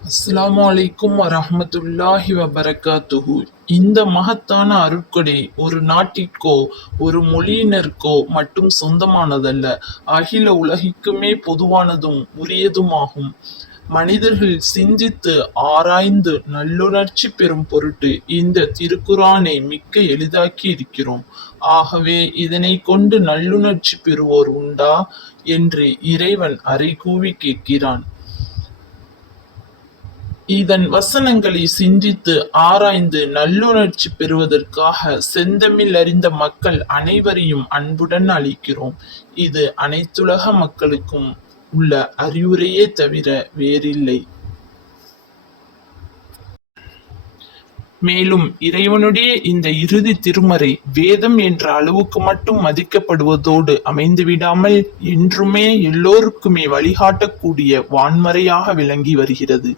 அஸ்ஸலாமு அலைக்கும் வரஹ்மத்துல்லாஹி வபரகாத்துஹு. இந்த மகத்தான அருட்கொடை ஒரு நாட்டிற்கோ ஒரு மொழியினருக்கோ மட்டும் சொந்தமானதல்ல, அகில உலகிற்குமே பொதுவானதும் உரியதுமாகும். மனிதர்கள் சிந்தித்து ஆராய்ந்து நல்லுணர்ச்சி பெறும் பொருட்டு இந்த திருக்குரானை மிக்க எளிதாக்கி இருக்கிறோம். ஆகவே இதனை கொண்டு நல்லுணர்ச்சி பெறுவோர் உண்டா என்று இறைவன் அறைகூவி கேட்கிறான். இதன் வசனங்களை சிந்தித்து ஆராய்ந்து நல்லுணர்ச்சி பெறுவதற்காக செந்தமிழ் அறிந்த மக்கள் அனைவரையும் அன்புடன் அழைக்கிறோம். இது அனைத்துலக மக்களுக்கும் உள்ள அறிவுரையே தவிர வேறில்லை. மேலும் இறைவனுடைய இந்த இறுதி திருமறை வேதம் என்ற அளவுக்கு மட்டும் மதிக்கப்படுவதோடு அமைந்துவிடாமல் என்றுமே எல்லோருக்குமே வழிகாட்டக்கூடிய வான்மறையாக விளங்கி வருகிறது.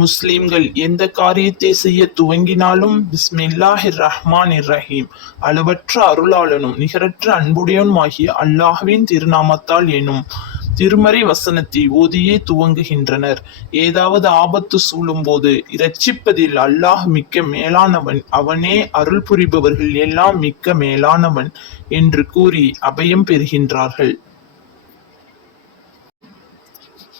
முஸ்லிம்கள் எந்த காரியத்தை செய்ய துவங்கினாலும் பிஸ்மில்லாஹிர் ரஹ்மானிர் ரஹீம், அளவற்ற அருளாளனும் நிகரற்ற அன்புடையனுமாகிய அல்லாஹ்வின் திருநாமத்தால் எனும் திருமறை வசனத்தை ஓதியே துவங்குகின்றனர். ஏதாவது ஆபத்து சூழும் போது இரட்சிப்பதில் அல்லாஹ் மிக்க மேலானவன், அவனே அருள் புரிபவர்கள் எல்லாம் மிக்க மேலானவன் என்று கூறி அபயம் பெறுகின்றார்கள்.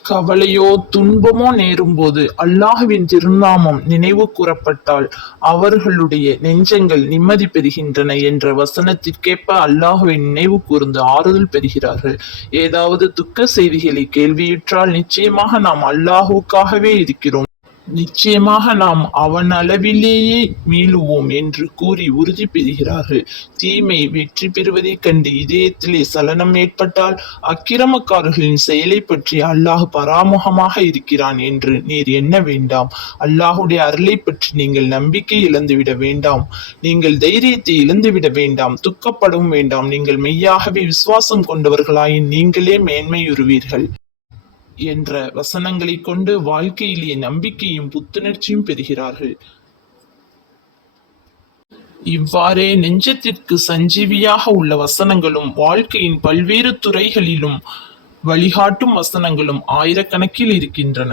கவலையோ துன்பமோ நேரும்போது அல்லாஹ்வின் திருநாமம் நினைவு கூறப்பட்டால் அவர்களுடைய நெஞ்சங்கள் நிம்மதி பெறுகின்றன என்ற வசனத்திற்கேற்ப அல்லாஹ்வை நினைவு கூர்ந்து ஆறுதல் பெறுகிறார்கள். ஏதாவது துக்க செய்திகளை கேள்வியுற்றால் நிச்சயமாக நாம் அல்லாஹுக்காகவே இருக்கிறோம், நிச்சயமாக நாம் அவன் அளவிலேயே மீளுவோம் என்று கூறி உறுதி பெறுகிறார்கள். தீமை வெற்றி பெறுவதைக் கண்டு இதயத்திலே சலனம் ஏற்பட்டால் அக்கிரமக்காரர்களின் செயலை பற்றி அல்லாஹ் பராமுகமாக இருக்கிறான் என்று நீர் எண்ண வேண்டாம். அல்லாஹுடைய அருளை பற்றி நீங்கள் நம்பிக்கை இழந்துவிட வேண்டாம், நீங்கள் தைரியத்தை இழந்துவிட வேண்டாம், துக்கப்படவும் வேண்டாம். நீங்கள் மெய்யாகவே விசுவாசம் கொண்டவர்களாயின் நீங்களே மேன்மையுறுவீர்கள் என்ற வசனங்களை கொண்டு வாழ்க்கையிலே நம்பிக்கையும் புத்துணர்ச்சியும் பெறுகிறார்கள். இவ்வாறே நெஞ்சத்திற்கு சஞ்சீவியாக உள்ள வசனங்களும் வாழ்க்கையின் பல்வேறு துறைகளிலும் வழிகாட்டும் வசனங்களும் ஆயிரக்கணக்கில் இருக்கின்றன.